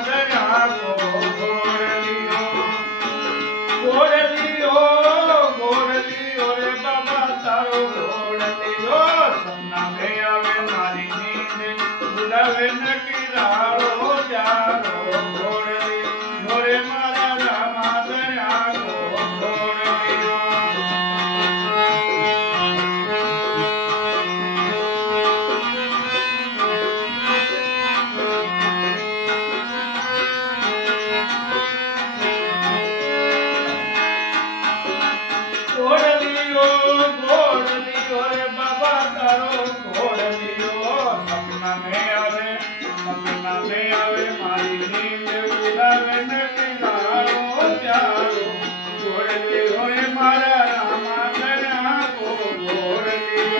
ધણ્યા કો ગોળલીઓ ગોળલીઓ રે બાબા તારો ગોળલીઓ સપના મે આવે મારી નીંદ ઉડાવે નકી રાળો પ્યારો ગોળલીઓ રે મારા રામા ધણ્યા કો ગોળલીઓ ગોળલીઓ રે બાબા તારો ગોળલીઓ સપના મે આવે મારી નીંદ ઉડાવે નકી રાળો પ્યારો ગોળલીઓ રે મારા રામા ધણ્યા કો ગોળલીઓ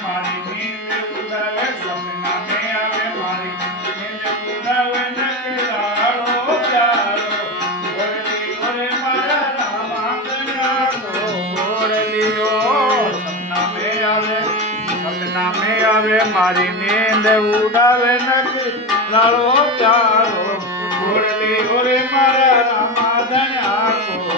મારી નીંદ ઉડાવે સપના મે આવે મારી નીંદ ઉડાવે નકરાળો પ્યારો ગોળલીઓ રે મારા રામા ધણ્યા કો ગોળલીઓ સપના મે આવે મારી નીંદ ઉડાવે નકરાળો પ્યારો ગોળલીઓ રે મારા રામા ધણ્યા કો